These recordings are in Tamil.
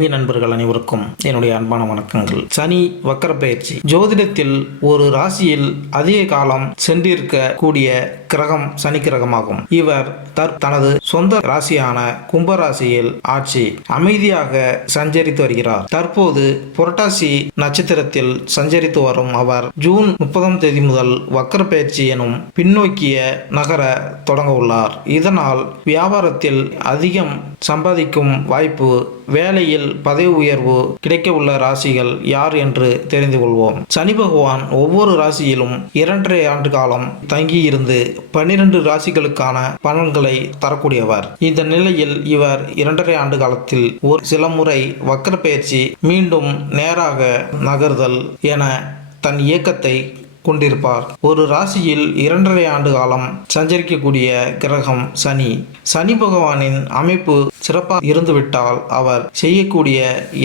ஆன்மீக நண்பர்கள் அனைவருக்கும் என்னுடைய அன்பான வணக்கங்கள். சனி வக்கர பயிற்சி. ஜோதிடத்தில் ஒரு ராசியில் அதிக காலம் சென்றிருக்க கூடிய கிரகம் சனி கிரகமாகும். இவர் தற் தனது சொந்த ராசியான கும்பராசியில் ஆட்சி அமைதியாக சஞ்சரித்து வருகிறார். தற்போது புரட்டாசி நட்சத்திரத்தில் சஞ்சரித்து வரும் அவர் ஜூன் முப்பதாம் தேதி முதல் வக்கர பயிற்சி எனும் பின்னோக்கிய நகர தொடங்க உள்ளார். இதனால் வியாபாரத்தில் அதிகம் சம்பாதிக்கும் வாய்ப்பு வேலையில் பதவி உயர்வு கிடைக்க உள்ள ராசிகள் யார் என்று தெரிந்து கொள்வோம். சனி பகவான் ஒவ்வொரு ராசியிலும் இரண்டரை ஆண்டு காலம் தங்கியிருந்து பன்னிரண்டு ராசிகளுக்கான பலன்களை தரக்கூடியவர். இந்த நிலையில் இவர் இரண்டரை ஆண்டு காலத்தில் ஒரு சில முறை வக்கர பயிற்சி மீண்டும் நேராக நகர்தல் என தன் இயக்கத்தை கொண்டிருப்பார். ஒரு ராசியில் இரண்டரை ஆண்டு காலம் சஞ்சரிக்கக்கூடிய கிரகம் சனி. சனி பகவானின் அமைப்பு சிறப்பாக இருந்துவிட்டால் அவர் செய்யக்கூடிய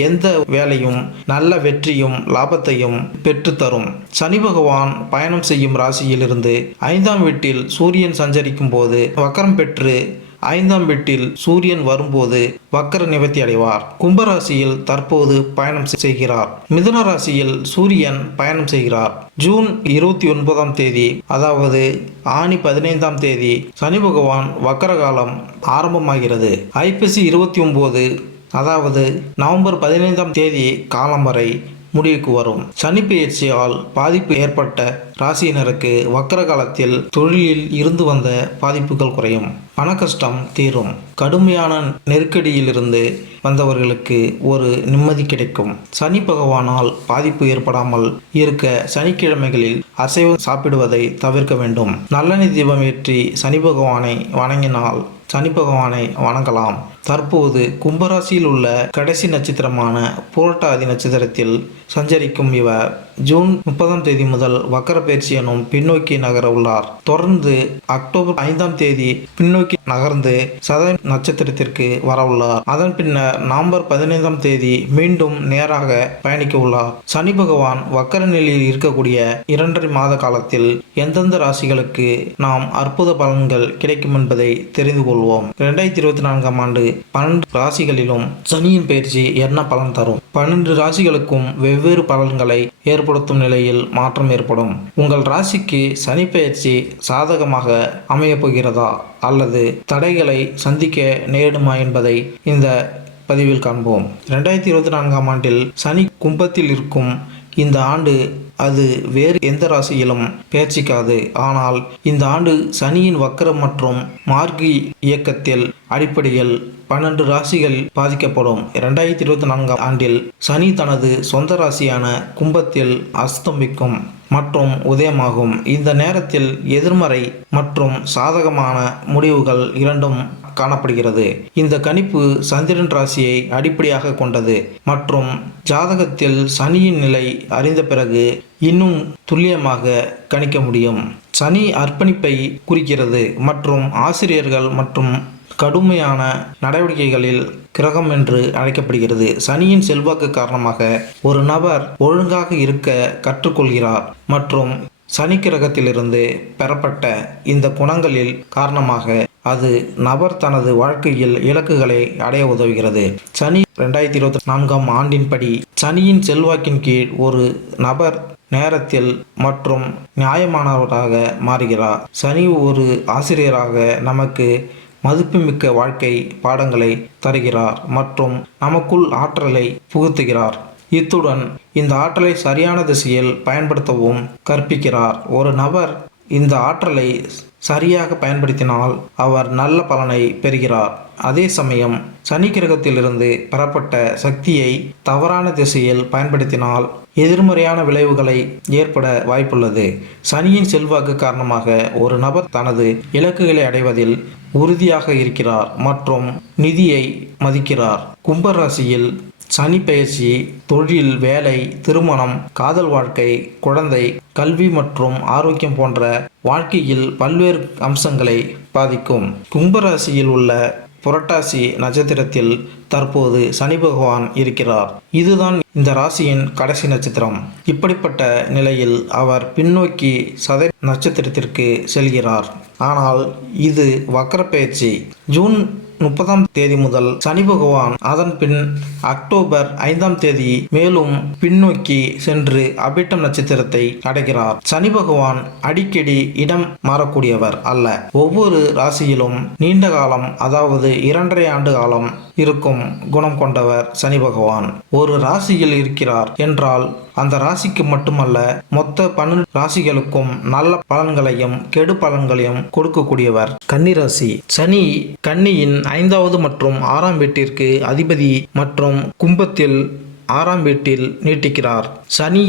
எந்த வேலையும் நல்ல வெற்றியும் லாபத்தையும் பெற்றுத்தரும் சனி பகவான் பயணம் செய்யும் ராசியிலிருந்து ஐந்தாம் வீட்டில் சூரியன் சஞ்சரிக்கும் போது வக்கரம் பெற்று ஐந்தாம் வீட்டில் சூரியன் வரும்போது வக்கர நிவர்த்தி அடைவார். கும்பராசியில் தற்போது பயணம் செய்கிறார். மிதுன ராசியில் சூரியன் பயணம் செய்கிறார். ஜூன் இருபத்தி ஒன்பதாம் தேதி அதாவது ஆணி பதினைந்தாம் தேதி சனி பகவான் வக்கரகாலம் ஆரம்பமாகிறது. ஐப்பசி இருபத்தி ஒன்பது அதாவது நவம்பர் பதினைந்தாம் தேதி காலம் வரை முடிவுக்கு வரும். சனி பெயர்ச்சியால் பாதிப்பு ஏற்பட்ட ராசியினருக்கு வக்கர காலத்தில் தொழிலில் இருந்து வந்த பாதிப்புகள் குறையும். பண கஷ்டம் தீரும். கடுமையான நெருக்கடியிலிருந்து வந்தவர்களுக்கு ஒரு நிம்மதி கிடைக்கும். சனி பகவானால் பாதிப்பு ஏற்படாமல் இருக்க சனிக்கிழமைகளில் அசைவம் சாப்பிடுவதை தவிர்க்க வேண்டும். நல்லெண்ணெய் தீபம் ஏற்றி சனி பகவானை வணங்கினால் சனி பகவானை வணங்கலாம். தற்போது கும்பராசியில் உள்ள கடைசி நட்சத்திரமான புரட்டாதி நட்சத்திரத்தில் சஞ்சரிக்கும் இவர். ஜூன் முப்பதாம் தேதி முதல் வக்கர பயிற்சி எனும் பின்னோக்கி நகர உள்ளார். தொடர்ந்து அக்டோபர் ஐந்தாம் தேதி பின்னோக்கி நகர்ந்து சத நட்சத்திரத்திற்கு வர உள்ளார். அதன் பின்னர் நவம்பர் பதினைந்தாம் தேதி மீண்டும் நேராக பயணிக்க உள்ளார். சனி பகவான் வக்கர நிலையில் இருக்கக்கூடிய இரண்டரை மாத காலத்தில் எந்தெந்த ராசிகளுக்கு நாம் அற்புத பலன்கள் கிடைக்கும் என்பதை தெரிந்து கொள்வோம். இரண்டாயிரத்தி இருபத்தி நான்காம் ஆண்டு பன்னெண்டு ராசிகளிலும் சனியின் பயிற்சி என்ன பலன் தரும்? பன்னெண்டு ராசிகளுக்கும் வெவ்வேறு பலன்களை ஏற்படுத்தும் நிலையில் மாற்றம் ஏற்படும். உங்கள் ராசிக்கு சனி பயிற்சி சாதகமாக அமையப் போகிறதா அல்லது தடைகளை சந்திக்க நேரிடுமா என்பதை இந்த பதிவில் காண்போம். ரெண்டாயிரத்தி இருபத்தி நான்காம் ஆண்டில் சனி கும்பத்தில் இருக்கும் இந்த ஆண்டு அது வேறு எந்த ராசியிலும் பேச்சிக்காது ஆனால் இந்த ஆண்டு சனியின் வக்கரம் மற்றும் மார்கி இயக்கத்தில் அடிப்படையில் பன்னெண்டு ராசிகள் பாதிக்கப்படும். இரண்டாயிரத்தி இருபத்தி நான்காம் ஆண்டில் சனி தனது சொந்த ராசியான கும்பத்தில் அஸ்தமிக்கும் மற்றும் உதயமாகும். இந்த நேரத்தில் எதிர்மறை மற்றும் சாதகமான முடிவுகள் இரண்டும் காணப்படுகிறது. இந்த கணிப்பு சந்திரன் ராசியை அடிப்படையாக கொண்டது. மற்றும் ஜாதகத்தில் சனியின் நிலை அறிந்த பிறகு இன்னும் துல்லியமாக கணிக்க முடியும். சனி அர்ப்பணிப்பை குறிக்கிறது. மற்றும் ஆசிரியர்கள் மற்றும் கடுமையான நடவடிக்கைகளில் கிரகம் என்று அழைக்கப்படுகிறது. சனியின் செல்வாக்கு காரணமாக ஒரு நபர் ஒழுங்காக இருக்க கற்றுக்கொள்கிறார். மற்றும் சனி கிரகத்திலிருந்து பெறப்பட்ட இந்த குணங்களில் காரணமாக அது நபர் தனது வாழ்க்கையில் இலக்குகளை அடைய உதவுகிறது. சனி ரெண்டாயிரத்தி இருபத்தி நான்காம் ஆண்டின்படி சனியின் செல்வாக்கின் கீழ் ஒரு நபர் நேரத்தில் மற்றும் நியாயமானவராக மாறுகிறார். சனி ஒரு ஆசிரியராக நமக்கு மதிப்புமிக்க வாழ்க்கை பாடங்களை தருகிறார் மற்றும் நமக்குள் ஆற்றலை புகுத்துகிறார். இத்துடன் இந்த ஆற்றலை சரியான திசையில் பயன்படுத்தவும் கற்பிக்கிறார். ஒரு நபர் இந்த ஆற்றலை சரியாக பயன்படுத்தினால் அவர் நல்ல பலனை பெறுகிறார். அதே சமயம் சனி கிரகத்திலிருந்து பெறப்பட்ட சக்தியை தவறான திசையில் பயன்படுத்தினால் எதிர்மறையான விளைவுகளை ஏற்பட வாய்ப்புள்ளது. சனியின் செல்வாக்கு காரணமாக ஒரு நபர் தனது இலக்குகளை அடைவதில் உறுதியாக இருக்கிறார் மற்றும் நிதியை மதிக்கிறார். கும்பராசியில் சனி பயிற்சி தொழில் வேலை திருமணம் காதல் வாழ்க்கை குழந்தை கல்வி மற்றும் ஆரோக்கியம் போன்ற வாழ்க்கையில் பல்வேறு அம்சங்களை பாதிக்கும். கும்பராசியில் உள்ள புரட்டாசி நட்சத்திரத்தில் தற்போது சனி பகவான் இருக்கிறார். இதுதான் இந்த ராசியின் கடைசி நட்சத்திரம். இப்படிப்பட்ட நிலையில் அவர் பின்னோக்கி சதை நட்சத்திரத்திற்கு செல்கிறார். ஆனால் இது வக்கர பயிற்சி ஜூன் முப்பதாம் தேதி முதல் சனி பகவான் அதன் பின் அக்டோபர் ஐந்தாம் தேதி மேலும் பின்னோக்கி சென்று அபிட்டம் நட்சத்திரத்தை அடைகிறார். சனி பகவான் அடிக்கடி இடம் மாறக்கூடியவர் அல்ல. ஒவ்வொரு ராசியிலும் நீண்ட காலம் அதாவது இரண்டரை ஆண்டு காலம் இருக்கும் குணம் கொண்டவர் சனி பகவான். ஒரு ராசியில் இருக்கிறார் என்றால் அந்த ராசிக்கு மட்டுமல்ல மொத்த பன்னெண்டு ராசிகளுக்கும் நல்ல பலன்களையும் கெடு பலன்களையும் கொடுக்கக்கூடியவர் கன்னிராசி சனி கன்னியின் ஐந்தாவது மற்றும் ஆறாம் வீட்டிற்கு அதிபதி மற்றும் கும்பத்தில் ஆறாம் வீட்டில் நீட்டிக்கிறார். சனி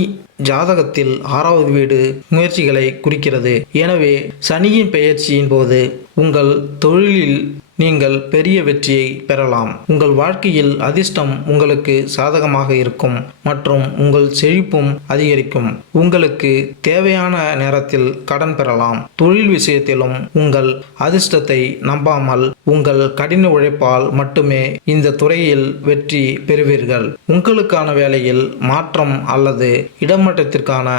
ஜாதகத்தில் ஆறாவது வீடு முயற்சிகளை குறிக்கிறது. எனவே சனியின் பெயர்ச்சியின் போது உங்கள் தொழிலில் நீங்கள் பெரிய வெற்றியை பெறலாம். உங்கள் வாழ்க்கையில் அதிர்ஷ்டம் உங்களுக்கு சாதகமாக இருக்கும் மற்றும் உங்கள் செழிப்பும் அதிகரிக்கும். உங்களுக்கு தேவையான நேரத்தில் கடன் பெறலாம். தொழில் விஷயத்திலும் உங்கள் அதிர்ஷ்டத்தை நம்பாமல் உங்கள் கடின உழைப்பால் மட்டுமே இந்த துறையில் வெற்றி பெறுவீர்கள். உங்களுக்கான வேலையில் மாற்றம் அல்லது இடமாற்றத்திற்கான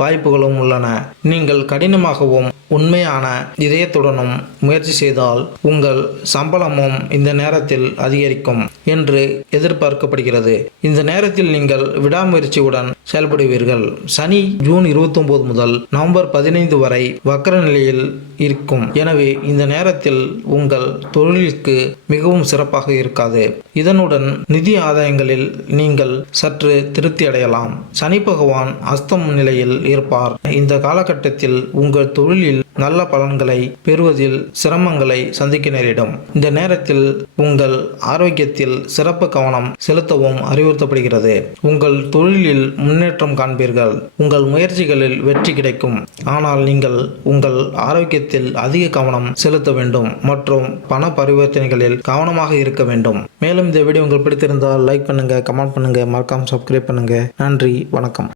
வாய்ப்புகளும் உள்ளன. நீங்கள் கடினமாகவும் உண்மையான இதயத்துடனும் முயற்சி செய்தால் உங்கள் சம்பளமும் இந்த நேரத்தில் அதிகரிக்கும் என்று எதிர்பார்க்கப்படுகிறது. இந்த நேரத்தில் நீங்கள் விடாமுயற்சியுடன் செயல்படுவீர்கள். சனி ஜூன் 29 முதல் நவம்பர் பதினைந்து வரை வக்கர நிலையில் இருக்கும். எனவே இந்த நேரத்தில் உங்கள் தொழிலுக்கு மிகவும் சிறப்பாக இருக்காது. இதனுடன் நிதி ஆதாயங்களில் நீங்கள் சற்று திருப்தி அடையலாம் சனி பகவான் அஸ்தம் நிலையில் இருப்பார். இந்த காலகட்டத்தில் உங்கள் தொழிலில் நல்ல பலன்களை பெறுவதில் சிரமங்களை சந்திக்க நேரிடும். இந்த நேரத்தில் உங்கள் ஆரோக்கியத்தில் சிறப்பு கவனம் செலுத்தவும் அறிவுறுத்தப்படுகிறது. உங்கள் தொழிலில் முன்னேற்றம் காண்பீர்கள். உங்கள் முயற்சிகளில் வெற்றி கிடைக்கும். ஆனால் நீங்கள் உங்கள் ஆரோக்கியத்தில் அதிக கவனம் செலுத்த வேண்டும். மற்றும் பண பரிவர்த்தனைகளில் கவனமாக இருக்க வேண்டும். மேலும் இந்த வீடியோ உங்களுக்கு பிடித்திருந்தால் லைக் பண்ணுங்க கமெண்ட் பண்ணுங்க மறக்காம சப்ஸ்கிரைப் பண்ணுங்க. நன்றி வணக்கம்.